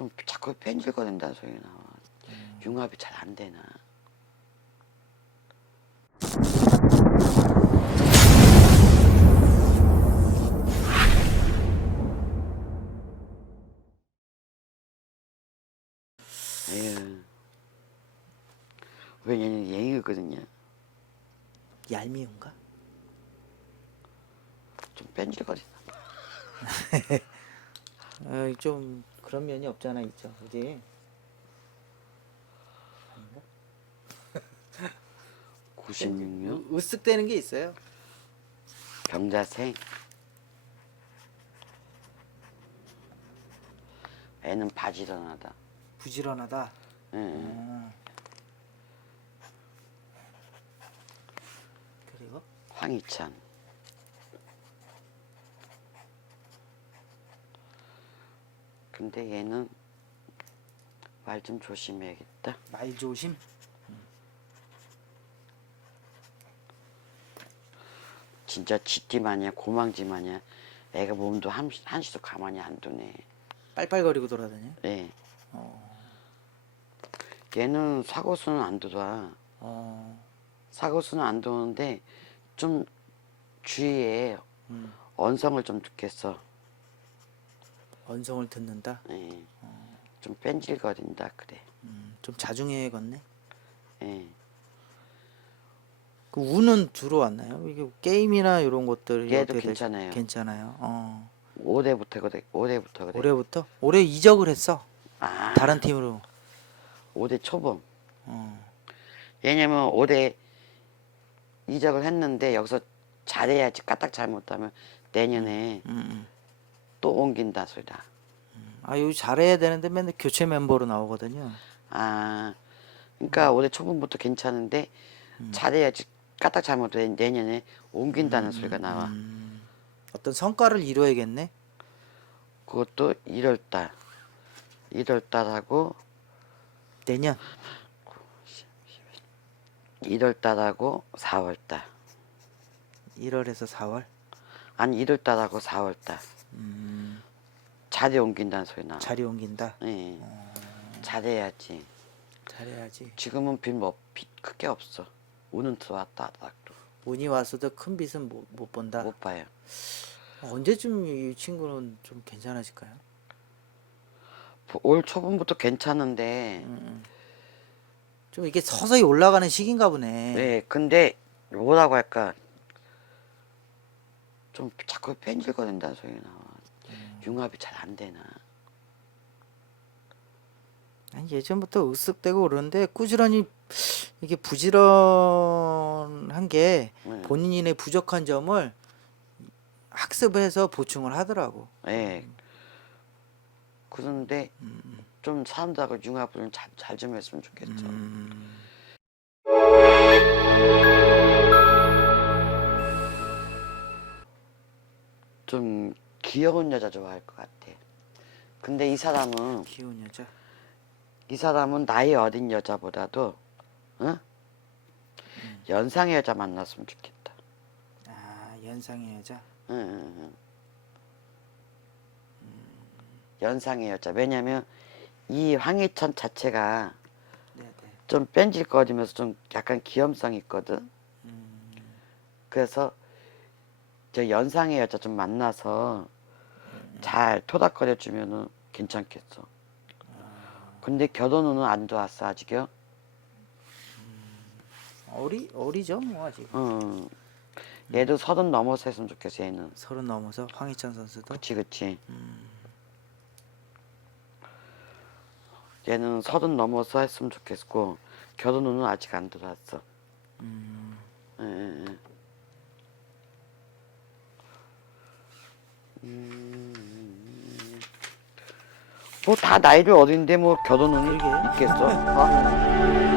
좀 자꾸 뺀질거린다는 소리 나와. 융합이 잘 안 되나. 에휴. 왜 얘는 얘기거든요. 얄미운가? 좀 뺀질거리나. 어, 좀 그런 면이 없잖아 있죠, 그지? 96년 으- 으쓱대는 게 있어요. 병자생. 애는 바지런하다. 부지런하다. 응, 응. 음. 그리고 황희찬. 근데 얘는 말 좀 조심해야겠다. 말 조심. 진짜 쥐띠 마냥 고망지 마냥 애가 몸도 한, 한시도 가만히 안 두네. 빨빨거리고 돌아다녀. 네. 어. 얘는 사고수는 안 들어와. 어. 사고수는 안 도는데 좀 주위에 음. 언성을 좀 듣겠어. 언성을 듣는다. 예. 좀 뺀질거린다 그래. 음, 좀 자중해 걷네. 예. 그 우는 들어왔나요? 이게 게임이나 이런 것들 얘도 어떻게 될- 괜찮아요. 괜찮아요. 어. 올해부터 그래. 올해부터 그래. 올해부터 올해 이적을 했어. 아, 다른 팀으로. 올해 초봄. 어. 왜냐면 올해 이적을 했는데 여기서 잘해야지 까딱 잘못하면 내년에 음, 음. 또 옮긴다 소리다. 아, 여기 잘해야 되는데 맨날 교체 멤버로 나오거든요. 아, 그러니까 올해 초봄부터 괜찮은데 잘해야지 까딱 잘못하면 내년에 옮긴다는 소리가 나와. 음, 어떤 성과를 이뤄야겠네. 그것도 1월달, 1월달하고 내년. 1월달하고 4월달. 1월에서 4월. 아니 1월달하고 4월달. 음, 자리 옮긴다는 소리 나와. 자리 옮긴다. 예. 잘해야지. 잘해야지. 지금은 빚 뭐 빚 크게 없어. 운은 들어왔다 하더라도 운이 왔어도 큰 빚은 못, 못 본다. 못 봐요. 언제쯤 이 친구는 좀 괜찮아질까요? 올 초봄부터 괜찮은데, 음, 음. 좀 이게 서서히 올라가는 시기인가 보네. 네, 근데 뭐라고 할까? 좀 자꾸 뺀질거린다는 소리 나와. 융합이 잘 안 되나? 아니, 예전부터 으쓱대고 그러는데 꾸지런히 이게 부지런한 게 네. 본인의 부족한 점을 학습해서 보충을 하더라고. 예. 그런데 음, 좀 사람들하고 융합을 잘잘좀 했으면 좋겠죠. 음. 좀 귀여운 여자 좋아할 것 같아. 근데 이 사람은 귀여운 여자. 이 사람은 나이 어린 여자보다도 응? 연상의 여자 만났으면 좋겠다. 아, 연상의 여자. 응, 응, 응. 연상의 여자. 왜냐면 이 황희천 자체가 네, 네. 좀 뺀질거리면서 좀 약간 귀염성 있거든. 음, 그래서 저 연상의 여자 좀 만나서 잘 토닥거려 주면은 괜찮겠어. 근데 결혼은 안 들어왔어 아직요. 어리 어리죠, 뭐 아직. 응. 얘도 서른 넘어서 했으면 좋겠어 얘는. 서른 넘어서 황희찬 선수도. 그치 그치. 음, 얘는 서른 넘어서 했으면 좋겠고 결혼은 아직 안 들어왔어. 음, 응. 음. 뭐 다 나이를 어린데 뭐 결혼은. 있겠어? 어?